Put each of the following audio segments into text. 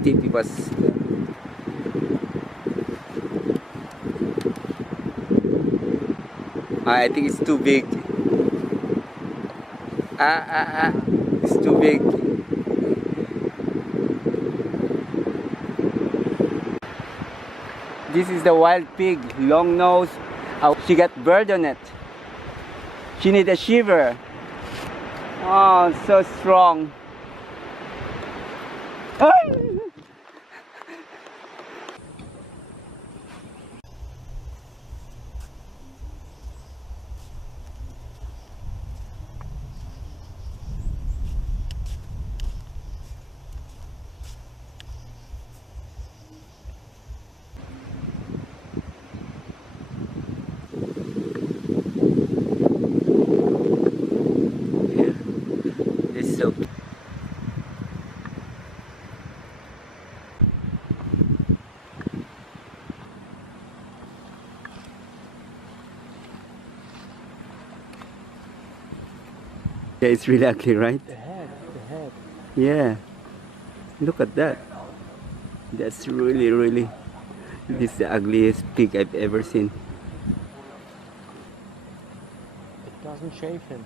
steep because I think it's too big. It's too big. This is the wild pig, long nose. She got bird on it. She need a shiver. Oh, so strong. It's so. Yeah, it's really ugly, right? The head. Yeah. Look at that. That's really. This is the ugliest pig I've ever seen. It doesn't shave him.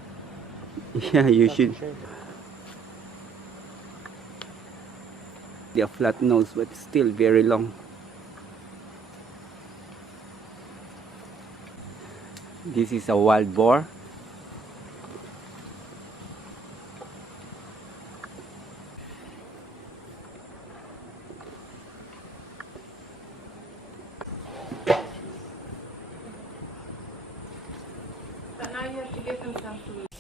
Yeah, you Doesn't should. shave him. The flat nose, but still very long. This is a wild boar. But now you have to give him some food.